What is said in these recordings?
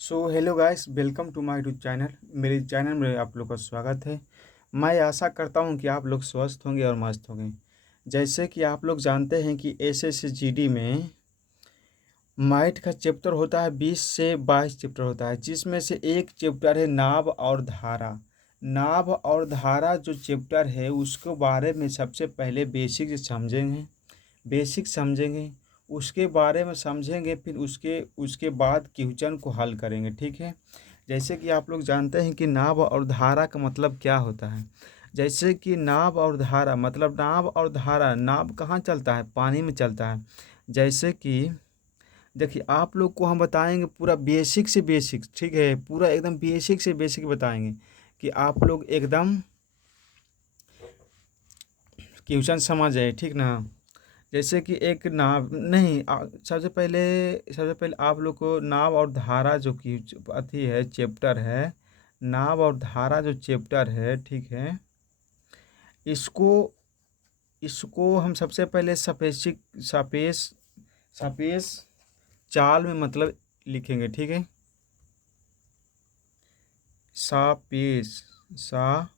Hello guys, welcome to my YouTube channel. मेरे channel में आप लोग का स्वागत है। मैं आशा करता हूं कि आप लोग स्वस्थ होंगे और मस्त होंगे। जैसे कि आप लोग जानते हैं कि एसएसजीडी में मैथ का चैप्टर होता है, 20 से 22 चैप्टर होता है, जिसमें से एक चैप्टर है नाभ और धारा। नाभ और धारा जो चैप्टर है उसके बारे में सबसे पहले बेसिक समझेंगे। उसके बारे में समझेंगे, फिर उसके उसके बाद क्वेश्चन को हल करेंगे। ठीक है। जैसे कि आप लोग जानते हैं कि नाभ और धारा का मतलब क्या होता है। जैसे कि नाभ और धारा मतलब नाभ और धारा, नाभ कहाँ चलता है? पानी में चलता है। जैसे कि देखिए, आप लोग को हम बताएंगे पूरा बेसिक से बेसिक, ठीक है, पूरा एकदम बेसिक से बेसिक बताएंगे कि आप लोग एकदम क्वेश्चन समझ जाए, ठीक ना। जैसे कि एक नाव नहीं सबसे पहले आप लोग को नाव और धारा जो कि अथी है, चैप्टर है। नाव और धारा जो चैप्टर है, ठीक है, इसको इसको हम सबसे पहले सापेक्ष चाल में मतलब लिखेंगे। ठीक है। सापेक्ष सा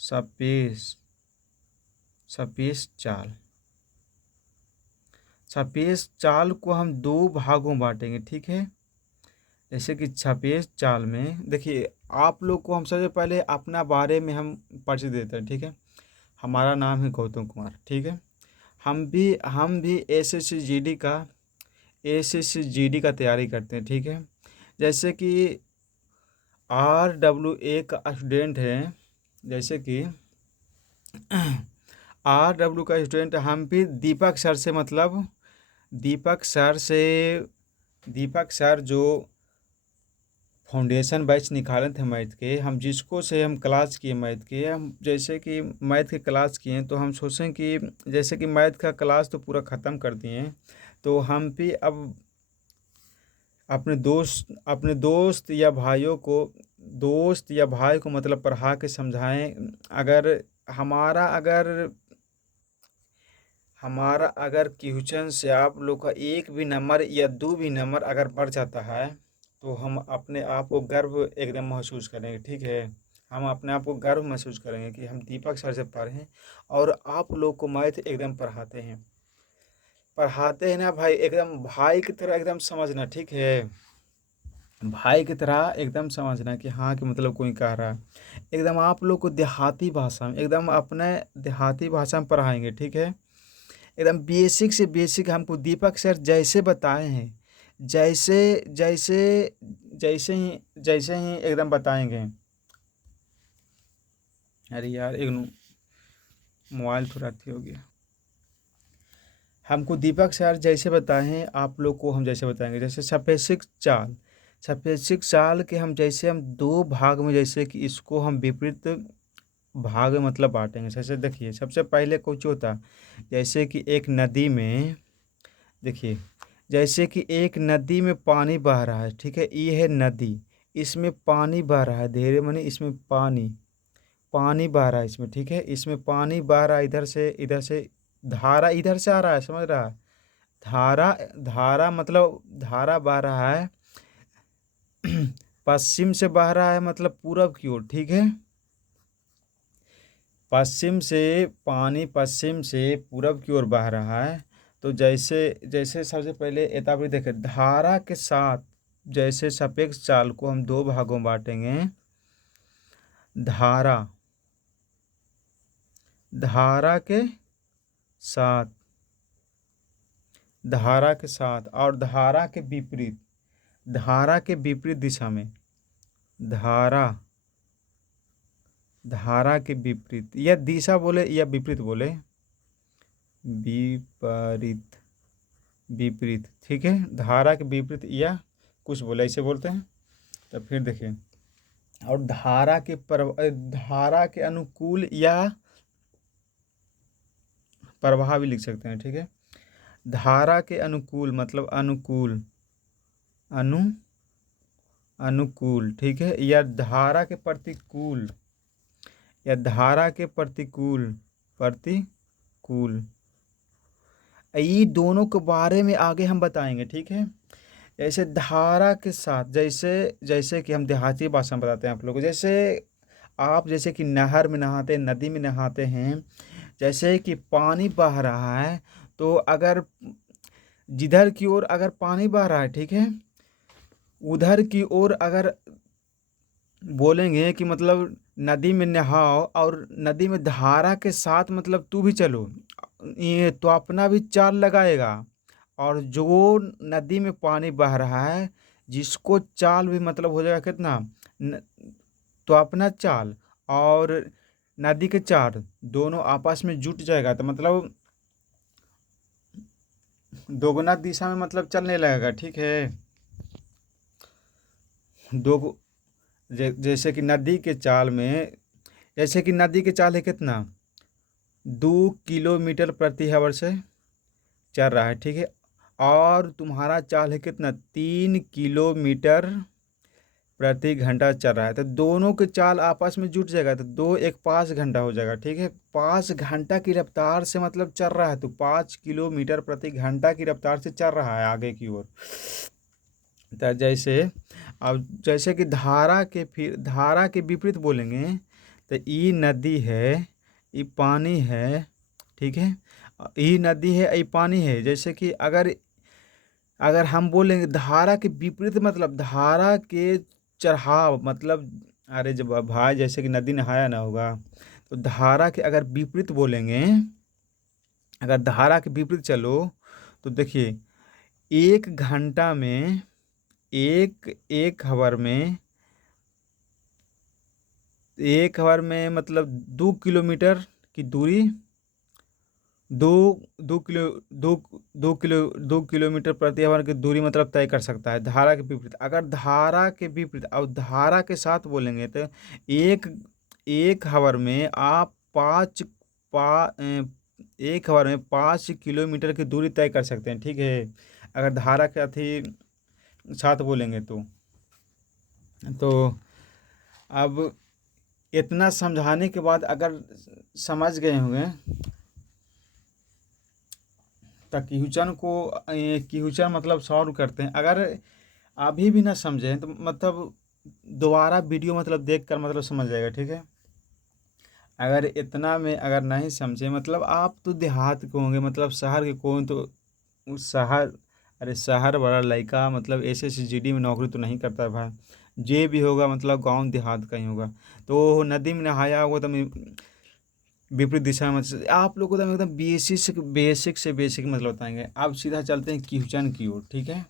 सापेक्ष सापेक्ष चाल सापेक्ष चाल को हम दो भागों में बांटेंगे। ठीक है। जैसे कि सापेक्ष चाल में देखिए, आप लोग को हम सबसे पहले अपना बारे में हम परिचय देते हैं। ठीक है। हमारा नाम है गौतम कुमार। ठीक है। हम भी एसएससी जीडी का तैयारी करते हैं। ठीक है। जैसे कि RWA का स्टूडेंट है। जैसे कि RW का स्टूडेंट हम भी दीपक सर जो फाउंडेशन बैच निकाले थे मैथ के, हम जिसको से हम क्लास किए मैथ के, हम जैसे कि मैथ के क्लास किए तो हम सोचें कि जैसे कि मैथ का क्लास तो पूरा ख़त्म कर दिए हैं, तो हम भी अब दोस्त या भाई को मतलब पढ़ा के समझाएं। अगर हमारा अगर हमारा अगर क्वेश्चन से आप लोग का एक भी नंबर या दो भी नंबर अगर बढ़ जाता है तो हम अपने आप को गर्व एकदम महसूस करेंगे। ठीक है। हम अपने आप को गर्व महसूस करेंगे कि हम दीपक सर से पढ़े हैं और आप लोग को मैथ एकदम पढ़ाते हैं ना भाई, एकदम भाई की तरह एकदम समझना। ठीक है। भाई की तरह एकदम समझना कि हाँ, कि मतलब कोई कह रहा है। एकदम आप लोग को देहाती भाषा में, एकदम अपने देहाती भाषा में पढ़ाएंगे। ठीक है। एकदम बेसिक से बेसिक हमको दीपक सर जैसे बताए हैं, जैसे जैसे जैसे ही एकदम बताएंगे। अरे यार, एक मोबाइल थोड़ा अथी हो गया। हमको दीपक सर जैसे बताए हैं, आप लोग को हम जैसे बताएंगे। जैसे सापेक्षिक चाल के हम दो भाग में, जैसे कि इसको हम विपरीत भाग में मतलब बांटेंगे। जैसे देखिए, सबसे पहले कुछ होता है, जैसे कि एक नदी में, देखिए, जैसे कि एक नदी में पानी बह रहा है। ठीक है। ये है नदी, इसमें पानी बह रहा है, धीरे माने इसमें पानी पानी बह रहा है इसमें। ठीक है। इसमें पानी बह रहा है, इधर से धारा इधर से आ रहा है, समझ रहा है। धारा धारा मतलब धारा बह रहा है पश्चिम से बह रहा है, मतलब पूरब की ओर। ठीक है। पश्चिम से पूरब की ओर बह रहा है। तो जैसे जैसे सबसे पहले एतावली देखें, धारा के साथ जैसे सापेक्ष चाल को हम दो भागों में बांटेंगे। धारा धारा के साथ और धारा के विपरीत दिशा में, धारा धारा के विपरीत, या दिशा बोले या विपरीत बोले, विपरीत विपरीत। ठीक है। धारा के विपरीत या कुछ बोले, ऐसे बोलते हैं। तो फिर देखिए, और धारा के अनुकूल या प्रभाव भी लिख सकते हैं। ठीक है। धारा के अनुकूल मतलब अनु अनुकूल। ठीक है। या धारा के प्रतिकूल, ये दोनों के बारे में आगे हम बताएंगे। ठीक है। जैसे धारा के साथ, जैसे जैसे कि हम देहाती भाषा में बताते हैं आप लोगों को, जैसे आप जैसे कि नहर में नहाते हैं, नदी में नहाते हैं, जैसे कि पानी बह रहा है, तो अगर जिधर की ओर अगर पानी बह रहा है, ठीक है, उधर की ओर अगर बोलेंगे कि मतलब नदी में नहाओ और नदी में धारा के साथ मतलब तू भी चलो, ये तो अपना भी चाल लगाएगा। और जो नदी में पानी बह रहा है, जिसको चाल भी मतलब हो जाएगा कितना न, तो अपना चाल और नदी के चाल दोनों आपस में जुट जाएगा, तो मतलब दोगुना दिशा में मतलब चलने लगेगा, ठीक है। दो जैसे कि नदी के चाल में, जैसे कि नदी के चाल है कितना 2 किलोमीटर प्रति आवर से चल रहा है, ठीक है। और तुम्हारा चाल है कितना 3 किलोमीटर प्रति घंटा चल रहा है, तो दोनों के चाल आपस में जुट जाएगा, तो दो एक 5 घंटा हो जाएगा, ठीक है। 5 घंटा की रफ्तार से मतलब चल रहा है, तो 5 किलोमीटर प्रति घंटा की रफ्तार से चल रहा है आगे की ओर। तो जैसे अब जैसे कि धारा के विपरीत बोलेंगे, तो ई नदी है, ई पानी है, ठीक है। ई नदी है, ई पानी है। जैसे कि अगर अगर हम बोलेंगे धारा के विपरीत, मतलब धारा के चढ़ाव मतलब, अरे जब भाई जैसे कि नदी नहाया ना होगा, तो धारा के अगर विपरीत बोलेंगे, अगर धारा के विपरीत चलो, तो देखिए 1 घंटा में एक एक हवर में 1 हवर में मतलब 2 किलोमीटर की दूरी, दो दो किलो दो दो किलोमीटर प्रति आवर की दूरी मतलब तय कर सकता है धारा के विपरीत। अगर धारा के विपरीत और धारा के साथ बोलेंगे, तो एक एक हवर में आप 5 किलोमीटर की दूरी तय कर सकते हैं, ठीक है। अगर धारा के अथी साथ बोलेंगे तो अब इतना समझाने के बाद अगर समझ गए होंगे, तो क्वेश्चन मतलब सॉल्व करते हैं। अगर अभी भी ना समझें तो मतलब दोबारा वीडियो मतलब देख कर मतलब समझ जाएगा, ठीक है। अगर इतना में अगर नहीं समझे, मतलब आप तो देहात के होंगे, मतलब शहर के कौन तो उस शहर, अरे शहर बड़ा लड़का मतलब SSGD में नौकरी तो नहीं करता है भाई, जे भी होगा मतलब गांव देहात का ही होगा। तो नदी में नहाया होगा तो विपरीत दिशा में आप लोग को तो हम एकदम बेसिक से बेसिक मतलब बताएंगे। अब सीधा चलते हैं क्वेश्चन की ओर, ठीक है।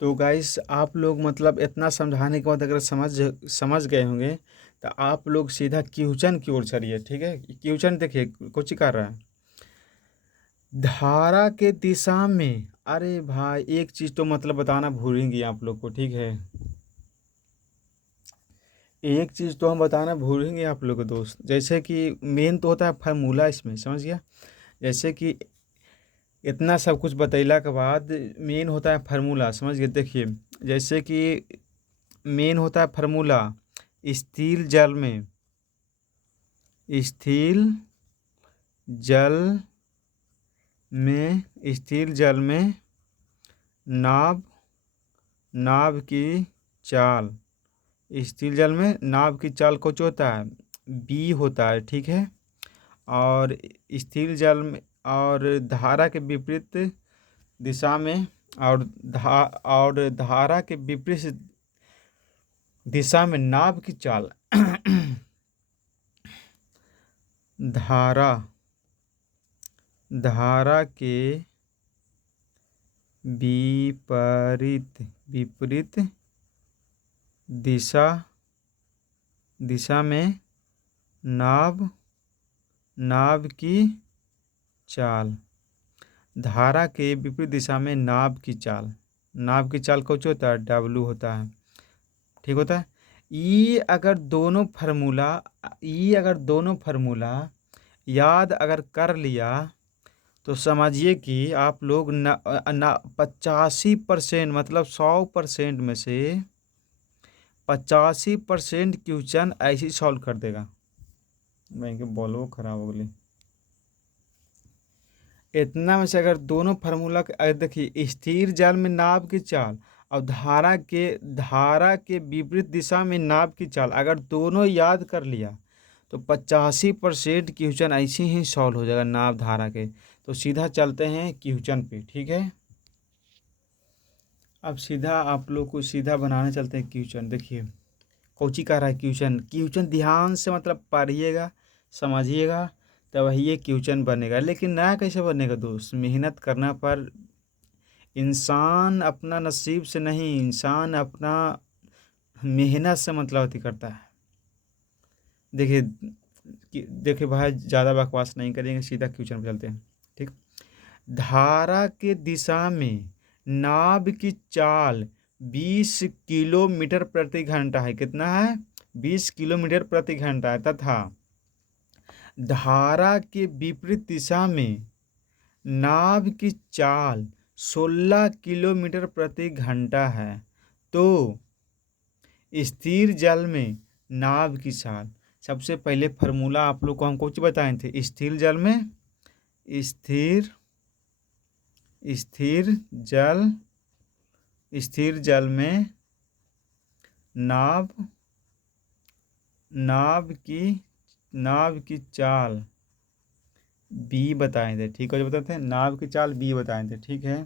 तो गाइस आप लोग मतलब इतना समझाने के बाद अगर समझ गए होंगे, तो आप लोग सीधा क्वेश्चन की ओर चलिए, ठीक है। क्वेश्चन देखिए कुछ कर रहा है, धारा के दिशा में, अरे भाई एक चीज़ तो मतलब बताना भूलेंगे आप लोग को, ठीक है। एक चीज़ तो हम बताना भूलेंगे आप लोग को दोस्त, जैसे कि मेन तो होता है फार्मूला इसमें, समझ गया। जैसे कि इतना सब कुछ बतैला के बाद मेन होता है फार्मूला, समझ गए। देखिए जैसे कि मेन होता है फार्मूला, स्थिर जल में स्थिर जल स्थिर जल में नाव नाव की चाल, स्थिर जल में नाव की चाल कुछ होता है बी होता है, ठीक है। और स्थिर जल में और धारा के विपरीत दिशा में और धारा के विपरीत दिशा में नाव की चाल धारा धारा के विपरीत दिशा में नाव की चाल, धारा के विपरीत दिशा में नाव की चाल कुछ होता है W होता है, ठीक होता है। ये अगर दोनों फार्मूला याद अगर कर लिया, तो समझिए कि आप लोग 85% मतलब 100% में से 85% क्वेश्चन ऐसे ही सॉल्व कर देगा। मैं के बोलो खराब हो गई, इतना में से अगर दोनों फार्मूला अगर देखिए, स्थिर जाल में नाव की चाल और धारा के विपरीत दिशा में नाव की चाल अगर दोनों याद कर लिया तो 85% क्वेश्चन ऐसे ही सॉल्व हो जाएगा नाव धारा के। तो सीधा चलते हैं क्वेश्चन पे, ठीक है। अब सीधा आप लोग को सीधा बनाने चलते हैं क्वेश्चन। देखिए कौची कह रहा है क्वेश्चन, क्वेश्चन ध्यान से मतलब पढ़िएगा, समझिएगा, तब ये क्वेश्चन बनेगा। लेकिन नया कैसे बनेगा दोस्त, मेहनत करना पर इंसान अपना नसीब से नहीं, इंसान अपना मेहनत से मतलब अति करता है। देखिए देखिए भाई, ज़्यादा बकवास नहीं करेंगे, सीधा क्वेश्चन पे चलते हैं, ठीक। धारा के दिशा में नाव की चाल 20 किलोमीटर प्रति घंटा है। कितना है? 20 किलोमीटर प्रति घंटा है। तथा धारा के विपरीत दिशा में नाव की चाल 16 किलोमीटर प्रति घंटा है। तो स्थिर जल में नाव की चाल, सबसे पहले फार्मूला आप लोग को हम कुछ बताए थे। स्थिर जल में स्थिर जल में नाव की चाल बी बताए थे, ठीक है। जो बताते हैं नाव की चाल बी बताए थे, ठीक है।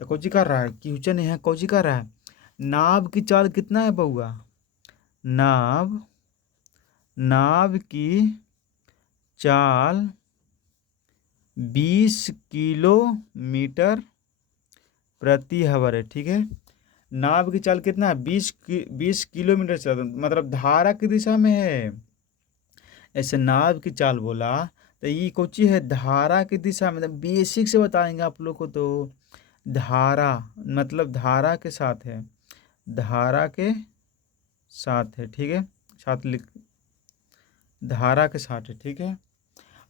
तो कौची कर रहा है क्वेश्चन, यहाँ कौची कर रहा है, नाव की चाल कितना है बउआ, नाव की चाल 20 किलोमीटर प्रति हवर है, ठीक है। नाव की चाल कितना है? 20 किलोमीटर से, मतलब धारा की दिशा में है। ऐसे नाव की चाल बोला तो ये कौची है, धारा की दिशा में। बेसिक से बताएंगे आप लोग को। तो धारा मतलब धारा के साथ है, धारा के साथ है, ठीक है। साथ लिख, धारा के साथ है, ठीक है।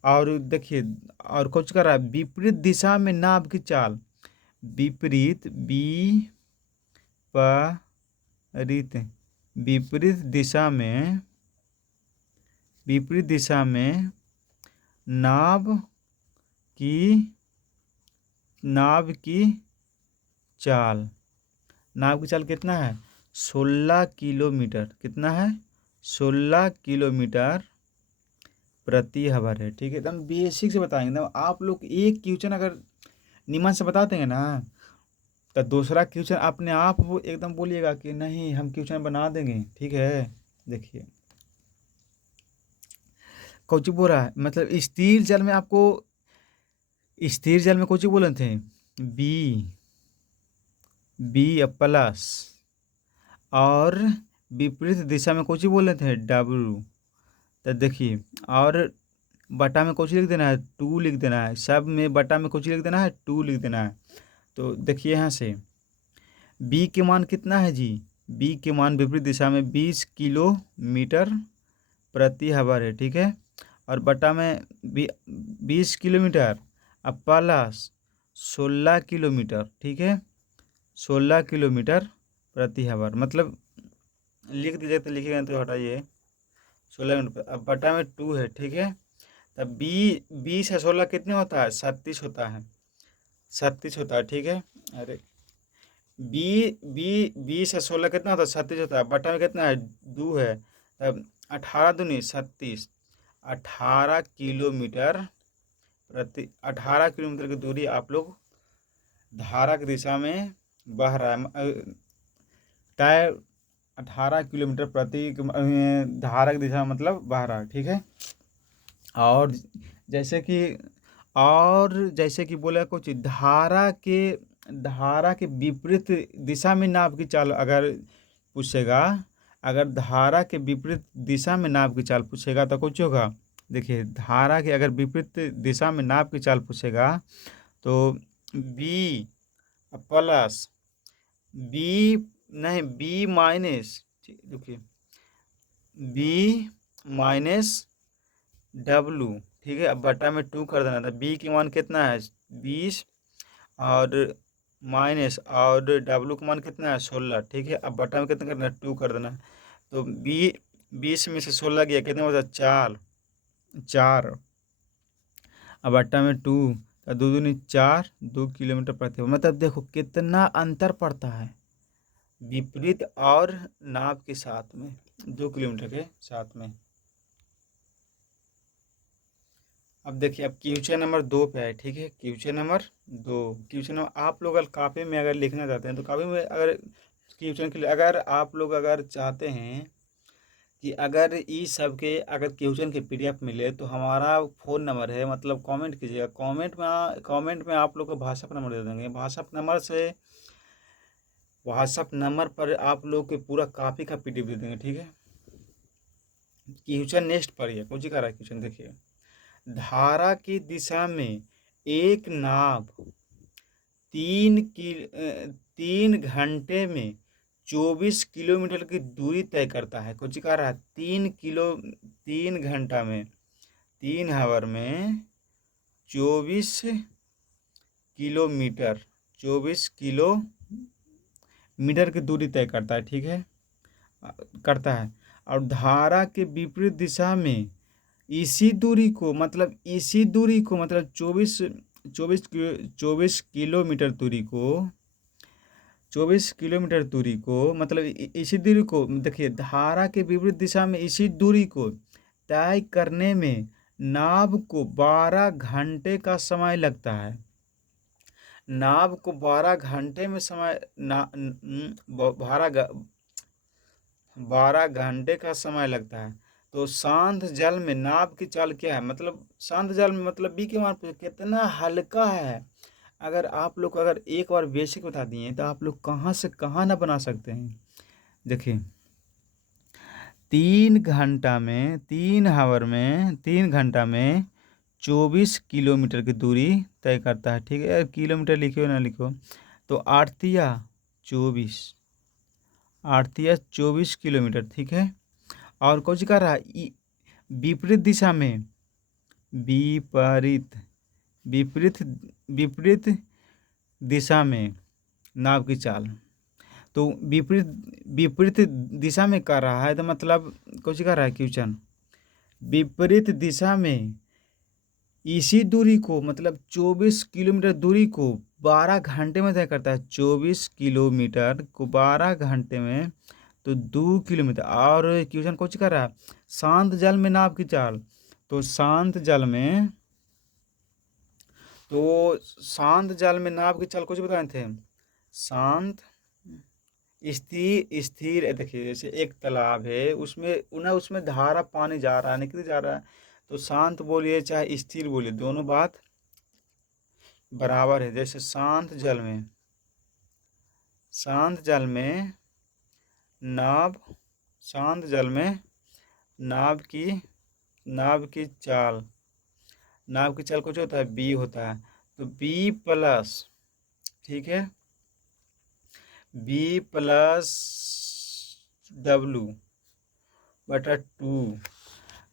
और देखिए और कुछ कर रहा है, विपरीत दिशा में नाव की चाल, विपरीत विपरीत दिशा में नाव की चाल कितना है? 16 किलोमीटर। कितना है? 16 किलोमीटर प्रति हवर है, ठीक है। एकदम बेसिक से बताएंगे एकदम। आप लोग एक क्वेश्चन अगर निमन से बता देंगे ना, तो दूसरा क्वेश्चन अपने आप वो एकदम बोलिएगा कि नहीं हम क्वेश्चन बना देंगे, ठीक है। देखिए कौची बोल रहा है, मतलब स्थिर जल में आपको, स्थिर जल में कौची बोले थे, बी प्लस, और विपरीत दिशा में कौची बोले थे, डब्लू। तो देखिए और बटा में कौची लिख देना है, 2 लिख देना है। सब में बटा में कौची लिख देना है, 2 लिख देना है। तो देखिए यहाँ से बी के मान कितना है जी, बी के मान विपरीत दिशा में 20 किलोमीटर प्रति हवर है, ठीक है। और बटा में 20 किलोमीटर अब प्लस 16 किलोमीटर, ठीक है। 16 किलोमीटर प्रति हवर, मतलब लिख दीजिए तो लिखिएगा, तो हटाइए 16 किलोमीटर। अब बटा में 2 है, ठीक है। तब 20 है 16 कितने होता है, 37 होता है, 37 होता है, ठीक है। अरे बी बी 20 है 16 कितना होता है, 37 होता है। बटा में कितना है, 2 है। तब 18 दूनी 37, 18 किलोमीटर प्रति, 18 किलोमीटर की दूरी आप लोग धारा की दिशा में बह रहा है। तय 18 किलोमीटर प्रति धारा की दिशा में मतलब बह रहा है, ठीक है। और जैसे कि बोला कुछ धारा के विपरीत दिशा में नाव की चाल अगर पूछेगा, अगर धारा के विपरीत दिशा में नाव की चाल पूछेगा तो कुछ होगा। देखिए धारा के अगर विपरीत दिशा में नाव की चाल पूछेगा तो बी प्लस, बी नहीं बी माइनस, देखिए बी माइनस डब्लू, ठीक है। अब बटा में 2 कर देना था। बी की मान कितना है, 20, और माइनस और डब्लू का मान कितना है, 16, ठीक है। अब बटा में कितना करना है, 2 कर देना है। तो 20 में से 16 गया कितना होता है, 4। अब बटा में 2, तो 2 दूनी 4, 2 किलोमीटर प्रति आवर। मतलब देखो कितना अंतर पड़ता है विपरीत और नाभ के साथ में, 2 किलोमीटर के साथ में। अब देखिए, अब क्वेश्चन नंबर 2 पे है, ठीक है। क्वेश्चन नंबर 2, क्वेश्चन नंबर आप लोग अगर कॉपी में अगर लिखना चाहते हैं तो कॉपी में अगर क्वेश्चन के लिए अगर आप लोग अगर चाहते हैं कि अगर इस सब के अगर क्वेश्चन के पीडीएफ मिले तो हमारा फ़ोन नंबर है, मतलब कमेंट कीजिएगा। कमेंट में आप लोग को व्हाट्सअप नंबर दे देंगे। व्हाट्सअप नंबर पर आप लोग के पूरा कॉपी का पीडीएफ दे देंगे, ठीक है। क्वेश्चन नेक्स्ट पर है, कौन सी का रहा है क्वेश्चन, देखिए। धारा की दिशा में एक नाव 3 घंटे में 24 किलोमीटर की दूरी तय करता है। कुछ कह रहा है 3 घंटा में, 3 हावर में 24 किलोमीटर, 24 किलोमीटर की दूरी तय करता है, ठीक है, करता है। और धारा के विपरीत दिशा में इसी दूरी को मतलब 24 किलोमीटर दूरी को, 24 किलोमीटर दूरी को मतलब इसी दूरी को, देखिए धारा के विपरीत दिशा में इसी दूरी को तय करने में नाव को 12 घंटे का समय लगता है। नाव को 12 घंटे में समय 12 घंटे का समय लगता है। तो शांत जल में नाव की चाल क्या है, मतलब शांत जल में मतलब बी के मान कितना हल्का है। अगर आप लोग अगर एक बार बेसिक बता दिए तो आप लोग कहाँ से कहाँ ना बना सकते हैं। देखिए 3 घंटा में 24 किलोमीटर की दूरी तय करता है, ठीक है। किलोमीटर लिखो ना लिखो तो 24 किलोमीटर, ठीक है। और कुछ कर रहा है विपरीत दिशा में, विपरीत दिशा में नाव की चाल। तो विपरीत दिशा में कर रहा है तो मतलब कुछ कर रहा है क्वेश्चन, विपरीत दिशा में इसी दूरी को मतलब 24 किलोमीटर दूरी को 12 घंटे में तय करता है। 24 किलोमीटर को 12 घंटे में तो 2 किलोमीटर। और क्वेश्चन कुछ कर रहा है शांत जल में नाव की चाल। तो शांत जल में नाव की चाल कुछ बताए थे, शांत स्थिर। देखिए जैसे एक तालाब है, उसमें धारा पानी जा रहा है, निकल जा रहा है। तो शांत बोलिए चाहे स्थिर बोलिए, दोनों बात बराबर है। जैसे शांत जल में नाव की चाल कुछ होता है बी होता है। तो बी प्लस, ठीक है, बी प्लस W/2।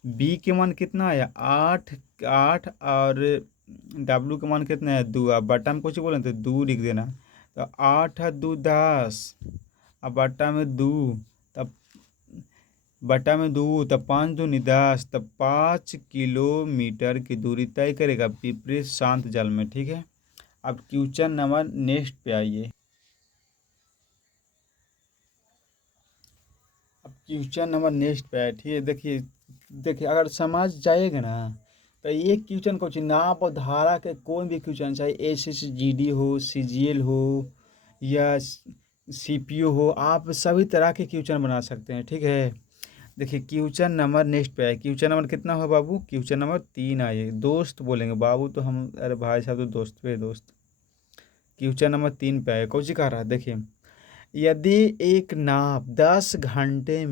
बी के मान कितना है 8 और W का मान कितना है 2। अब बट्टा में कुछ बोले तो 2 लिख देना। तो 8 और 2 10, अब बट्टा में 2, तब बट्टा में 2, तब 5 दूनी 10, तब 5 किलोमीटर की दूरी तय करेगा विपरीत शांत जल में, ठीक है। अब क्वेश्चन नंबर नेक्स्ट पे आइए। अब क्वेश्चन नंबर नेक्स्ट पे है, ठीक है। देखिए अगर समझ जाएगा ना तो ये क्वेश्चन कुछ नाप और धारा के कोई भी क्वेश्चन, चाहे SSGD हो, CGL हो या CPU हो, आप सभी तरह के क्वेश्चन बना सकते हैं, ठीक है। देखिए क्वेश्चन नंबर नेक्स्ट पे है। क्वेश्चन नंबर कितना हो बाबू, क्वेश्चन नंबर 3 आइए। दोस्त बोलेंगे बाबू तो हम, अरे भाई साहब तो दोस्त पे दोस्त। क्वेश्चन नंबर 3 पे है, कौन सी कह रहा है, देखिए। यदि एक नाव 10 घंटे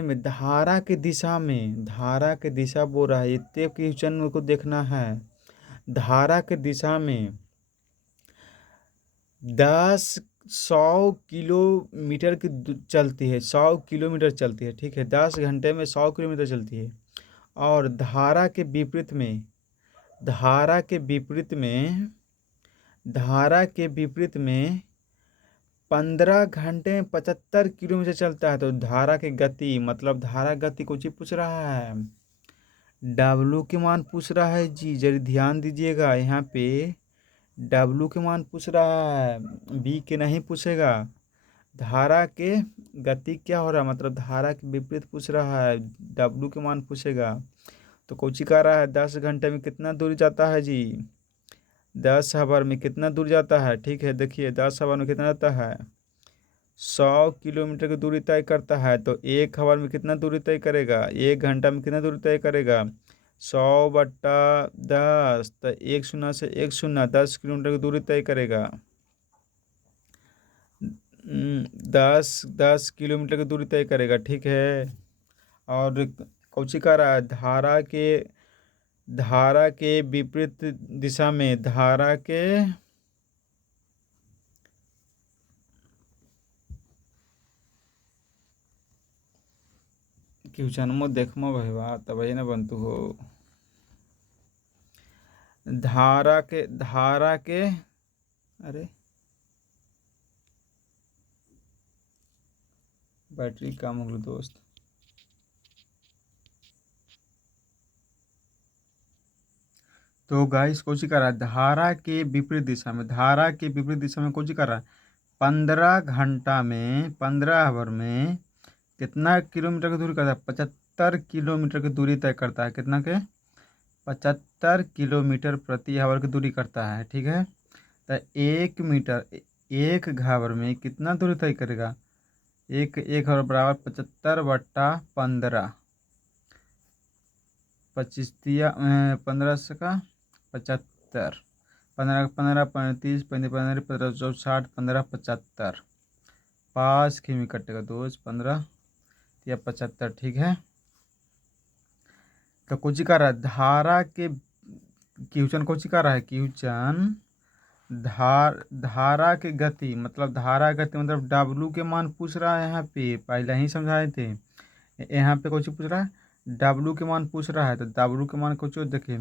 में धारा की दिशा बोल रहा है, इतने क्वेश्चन मेरे को देखना है। धारा की दिशा में 100 किलोमीटर की चलती है, 100 किलोमीटर चलती है, ठीक है। 10 घंटे में 100 किलोमीटर चलती है। और धारा के विपरीत में 15 घंटे में 75 किलोमीटर चलता है। तो धारा की गति मतलब धारा गति कुछ ही पूछ रहा है, डब्लू के मान पूछ रहा है जी, जरा ध्यान दीजिएगा यहाँ पे। डब्लू के मान पूछ रहा है, बी के नहीं पूछेगा। धारा के गति क्या हो रहा है, मतलब धारा के विपरीत पूछ रहा है, डब्लू के मान पूछेगा। तो कोची कह रहा है 10 घंटे में कितना दूर जाता है जी, 10 आवर में कितना दूर जाता है। ठीक है, देखिए 10 आवर में कितना जाता है, 100 किलोमीटर की दूरी तय करता है। तो 1 आवर में कितना दूरी तय करेगा, 1 घंटा में कितना दूरी तय करेगा, 100/10। तो एक शून्य से एक शून्य, 10 किलोमीटर की दूरी तय करेगा। 10 किलोमीटर की दूरी तय करेगा। ठीक है, और कौची कह रहा है, धारा के विपरीत दिशा में, धारा के क्यों देखमो भैया तब ना बनतु हो। धारा के अरे बैटरी कम हो गई दोस्त। तो गाइस कोची कर रहा है, धारा के विपरीत दिशा में, धारा के विपरीत दिशा में कोची कर रहा है, 15 घंटा में, 15 आवर में कितना किलोमीटर की दूरी करता है, 75 किलोमीटर की दूरी तय करता है। कितना के, 75 किलोमीटर प्रति आवर की दूरी करता है। ठीक है, तो 1 मीटर 1 घावर में कितना दूरी तय करेगा, एक आवर बराबर 75/15, 15 से का 75, 15 35 35 15 15 60 15 75, 5 किमी कटेगा दोस्त, 15 या 75। ठीक है, तो कुछ कर रहा है, धारा के क्वेश्चन कुछ कर रहा है, क्वेश्चन धारा की गति, मतलब धारा गति मतलब डब्लू के मान पूछ रहा है। यहाँ पे पहले ही समझाए थे, यहाँ पे कुछ पूछ रहा है, डब्लू के मान पूछ रहा है। तो डब्लू के मान कुछ देखिए,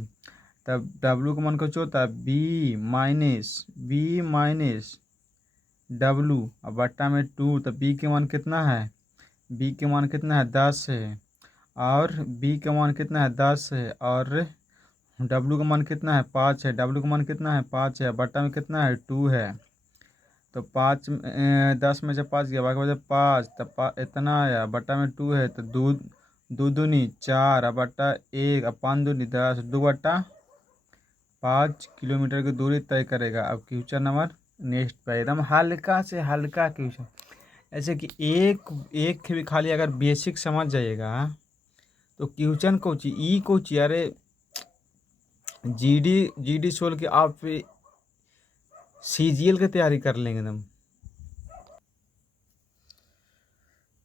तब डब्लू का मान कुछ होता है बी माइनस डब्लू, अब बट्टा में 2। तो बी के मान कितना है, बी के मान कितना है 10 है, और बी का मान कितना है 10 है, और डब्लू का मान कितना है 5 है, डब्लू का मान कितना है 5 है, बट्टा में कितना है 2 है। तो 10 में से 5 गया, बाकी बचा 5, तब इतना आया, बट्टा में 2 है, तो 2 दूनी 4, अब बट्टा 1, अब 5 दूनी 10, 2/5 किलोमीटर की दूरी तय करेगा। अब क्वेश्चन नंबर नेक्स्ट पे एकदम हल्का से हल्का क्वेश्चन, ऐसे कि एक भी खाली अगर बेसिक समझ जाइएगा तो क्वेश्चन कोची ई कोची, अरे जीडी सोल के आप सीजीएल की तैयारी कर लेंगे एकदम।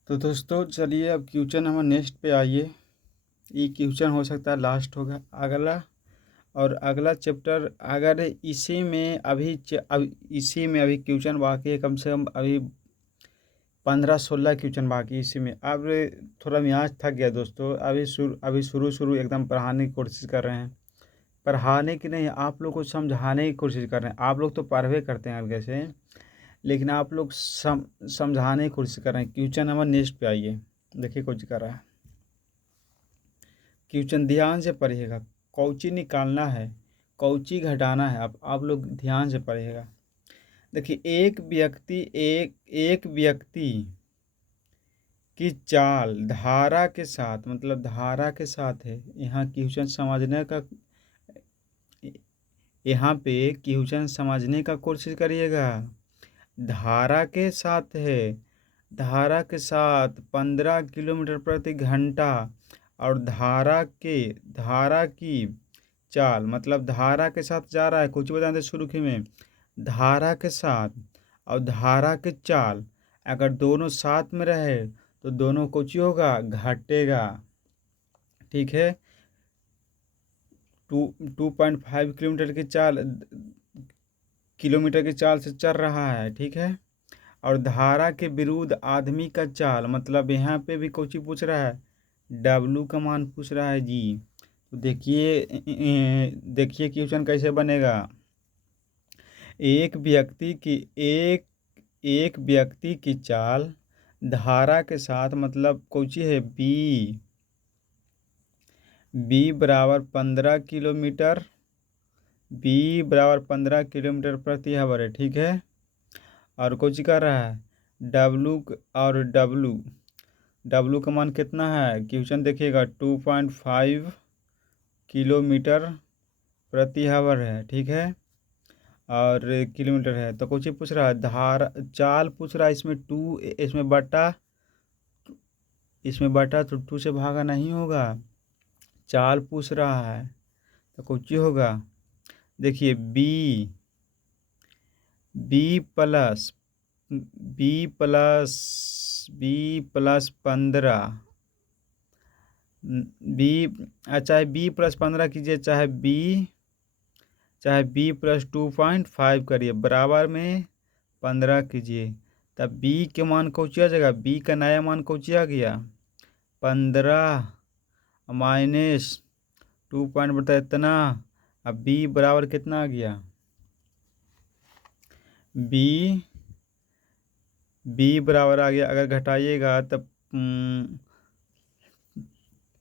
तो दोस्तों चलिए अब क्वेश्चन नंबर नेक्स्ट पे आइए। ये क्वेश्चन हो सकता है लास्ट होगा अगला, और अगला चैप्टर अगर इसी में इसी में अभी क्वेश्चन बाकी है, कम से कम अभी 15-16 क्वेश्चन बाकी इसी में। अब थोड़ा मियाज थक गया दोस्तों, अभी शुरू एकदम पढ़ाने की कोशिश कर रहे हैं, पढ़ाने की नहीं, आप लोग को समझाने की कोशिश कर रहे हैं। आप लोग तो पढ़वे करते हैं आगे से, लेकिन आप लोग समझाने की कोशिश कर रहे हैं। क्वेश्चन नंबर नेक्स्ट पे आइए, देखिए कुछ कर रहा है क्वेश्चन, ध्यान से पढ़िएगा, कौची निकालना है, कौची घटाना है, आप लोग ध्यान से पढ़िएगा। देखिए एक व्यक्ति की चाल धारा के साथ, मतलब धारा के साथ है, यहाँ क्वेश्चन समझने का, यहाँ पे क्वेश्चन समझने का कोशिश करिएगा। धारा के साथ है, धारा के साथ 15 किलोमीटर प्रति घंटा, और धारा की चाल, मतलब धारा के साथ जा रहा है, कुछ बताते शुरू में, धारा के साथ और धारा के चाल अगर दोनों साथ में रहे तो दोनों कुछ होगा, घटेगा। ठीक है, 2.5 किलोमीटर की चाल से चल रहा है। ठीक है, और धारा के विरुद्ध आदमी का चाल, मतलब यहाँ पे भी कुछ पूछ रहा है, डब्लू का मान पूछ रहा है जी। तो देखिए क्वेश्चन कैसे बनेगा। एक व्यक्ति की चाल धारा के साथ, मतलब कौची है बी बराबर 15 किलोमीटर, बी बराबर 15 किलोमीटर प्रति आवर है, ठीक है। और कुछ कर रहा है डब्लू, और डब्लू का मान कितना है क्वेश्चन देखिएगा 2.5 किलोमीटर प्रति आवर है, ठीक है। और किलोमीटर है तो कुछ ही पूछ रहा है धारा चाल पूछ रहा है, इसमें टू, इसमें बटा तो टू से भागा नहीं होगा, चाल पूछ रहा है तो कुछ ही होगा। देखिए B plus B plus B plus 15, B, चाहे बी+15 कीजिए, चाहे बी +2.5 करिए, बराबर में 15 कीजिए, तब बी के मान कौची आ जाएगा, बी का नया मान कौची आ गया 15 माइनस 2 पॉइंट बता इतना। अब बी बराबर कितना आ गया, बी बराबर आ गया, अगर घटाइएगा तब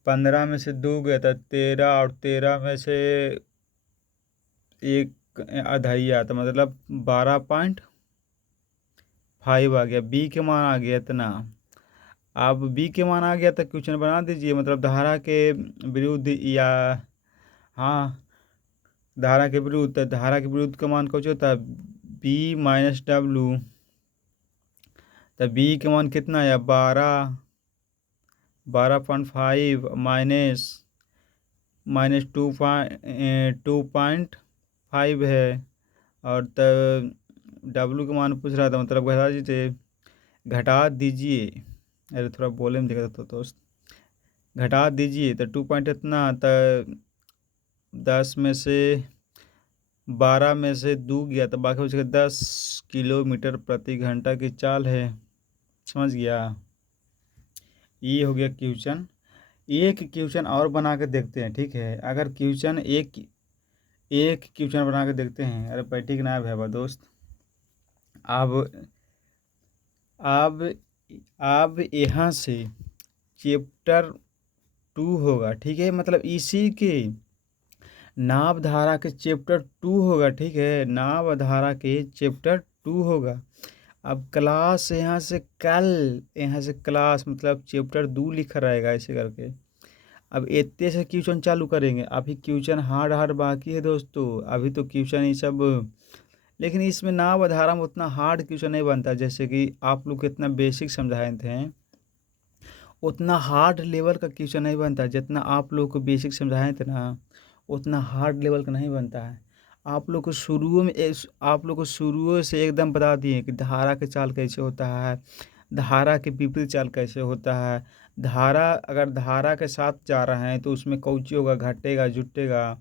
15 में से 2 गया था 13, और 13 में से एक आधाइया तो मतलब 12.5 आ गया, बी के मान आ गया इतना। अब बी के मान आ गया तो क्वेश्चन बना दीजिए, मतलब धारा के विरुद्ध, या हाँ धारा के विरुद्ध, तो धारा के विरुद्ध का मान कुछ होता है बी माइनस डब्लू, तो बी के मान कितना है 12.5 माइनस 2.5 है, और तब डब्लू का मान पूछ रहा था, मतलब घटा दीजिए, अरे थोड़ा बोले में देखा था दोस्त, घटा दीजिए तो 2 पॉइंट इतना, तो 10 में से 12 में से 2 गया तो बाकी बच गया 10 किलोमीटर प्रति घंटा की चाल है, समझ गया। ये हो गया क्वेश्चन। एक क्वेश्चन और बना के देखते हैं, ठीक है। अगर क्वेश्चन एक क्वेश्चन बना के देखते हैं, अरे बैठी कि ना भाई दोस्त। अब यहाँ से चैप्टर 2 होगा, ठीक है, मतलब इसी के नाव धारा के चैप्टर 2 होगा, ठीक है, नाव धारा के चैप्टर 2 होगा। अब क्लास यहाँ से क्लास मतलब चैप्टर 2 लिखा रहेगा ऐसे करके। अब इतने से क्वेश्चन चालू करेंगे, अभी क्वेश्चन हार्ड हार्ड बाकी है दोस्तों, अभी तो क्वेश्चन ये सब, लेकिन इसमें नाव धारा में उतना हार्ड क्वेश्चन नहीं बनता, जैसे कि आप लोग कितना बेसिक समझाए थे उतना हार्ड लेवल का क्वेश्चन नहीं बनता, जितना आप लोग को बेसिक समझाए थे ना उतना हार्ड लेवल का नहीं बनता है। आप लोग को शुरू से एकदम बता दिए कि धारा के चाल कैसे होता है, धारा के विपरीत चाल कैसे होता है, धारा अगर धारा के साथ जा रहे हैं तो उसमें कौची होगा, घटेगा जुटेगा,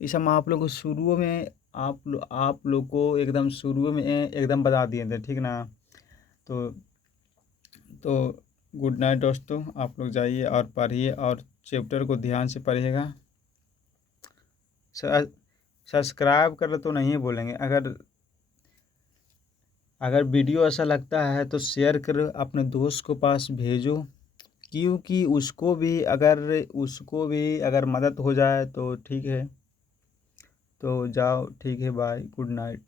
ये सब आप लोग को शुरू में आप लोग को एकदम शुरू में एकदम बता दिए थे, ठीक ना। तो गुड नाइट दोस्तों, आप लोग जाइए और पढ़िए, और चैप्टर को ध्यान से पढ़िएगा। सब्सक्राइब कर तो नहीं बोलेंगे, अगर वीडियो ऐसा लगता है तो शेयर कर अपने दोस्त को पास भेजो, क्योंकि उसको भी अगर मदद हो जाए तो ठीक है। तो जाओ, ठीक है, बाय, गुड नाइट।